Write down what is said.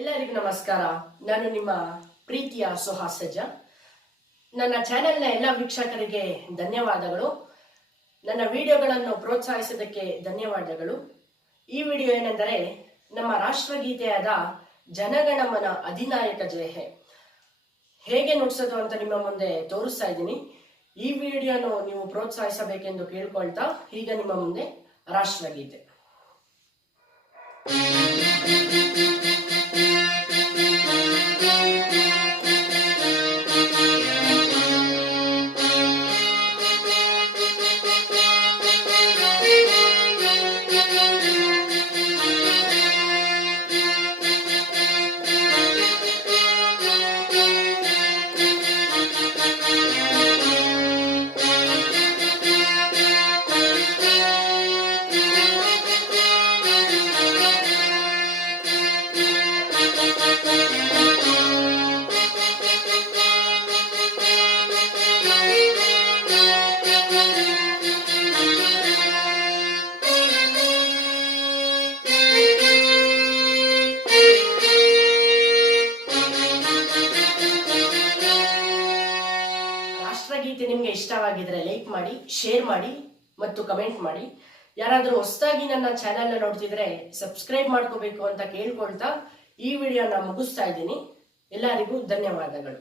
ಎಲ್ಲರಿಗೂ ನಮಸ್ಕಾರ. ನಾನು ನಿಮ್ಮ ಪ್ರೀತಿಯ ಸುಹಾಸಜ. ನನ್ನ ಚಾನೆಲ್ನ ಎಲ್ಲ ವೀಕ್ಷಕರಿಗೆ ಧನ್ಯವಾದಗಳು. ನನ್ನ ವಿಡಿಯೋಗಳನ್ನು ಪ್ರೋತ್ಸಾಹಿಸೋದಕ್ಕೆ ಧನ್ಯವಾದಗಳು. ಈ ವಿಡಿಯೋ ಏನೆಂದರೆ, ನಮ್ಮ ರಾಷ್ಟ್ರಗೀತೆಯಾದ ಜನಗಣಮನ ಅಧಿನಾಯಕ ಜಯ ಹೇ ಹೇಗೆ ನುಡಿಸೋದು ಅಂತ ನಿಮ್ಮ ಮುಂದೆ ತೋರಿಸ್ತಾ ಇದ್ದೀನಿ. ಈ ವಿಡಿಯೋನು ನೀವು ಪ್ರೋತ್ಸಾಹಿಸಬೇಕೆಂದು ಕೇಳ್ಕೊಳ್ತಾ ಈಗ ನಿಮ್ಮ ಮುಂದೆ ರಾಷ್ಟ್ರಗೀತೆ. ರಾಷ್ಟ್ರಗೀತೆ ನಿಮ್ಗೆ ಇಷ್ಟವಾಗಿದ್ರೆ ಲೈಕ್ ಮಾಡಿ, ಶೇರ್ ಮಾಡಿ ಮತ್ತು ಕಮೆಂಟ್ ಮಾಡಿ. ಯಾರಾದರೂ ಹೊಸದಾಗಿ ನನ್ನ ಚಾನೆಲ್ನ ನೋಡ್ತಿದ್ರೆ ಸಬ್ಸ್ಕ್ರೈಬ್ ಮಾಡ್ಕೋಬೇಕು ಅಂತ ಕೇಳ್ಕೊಳ್ತಾ ಈ ವಿಡಿಯೋನ ಮುಗಿಸ್ತಾ ಇದ್ದೀನಿ. ಎಲ್ಲರಿಗೂ ಧನ್ಯವಾದಗಳು.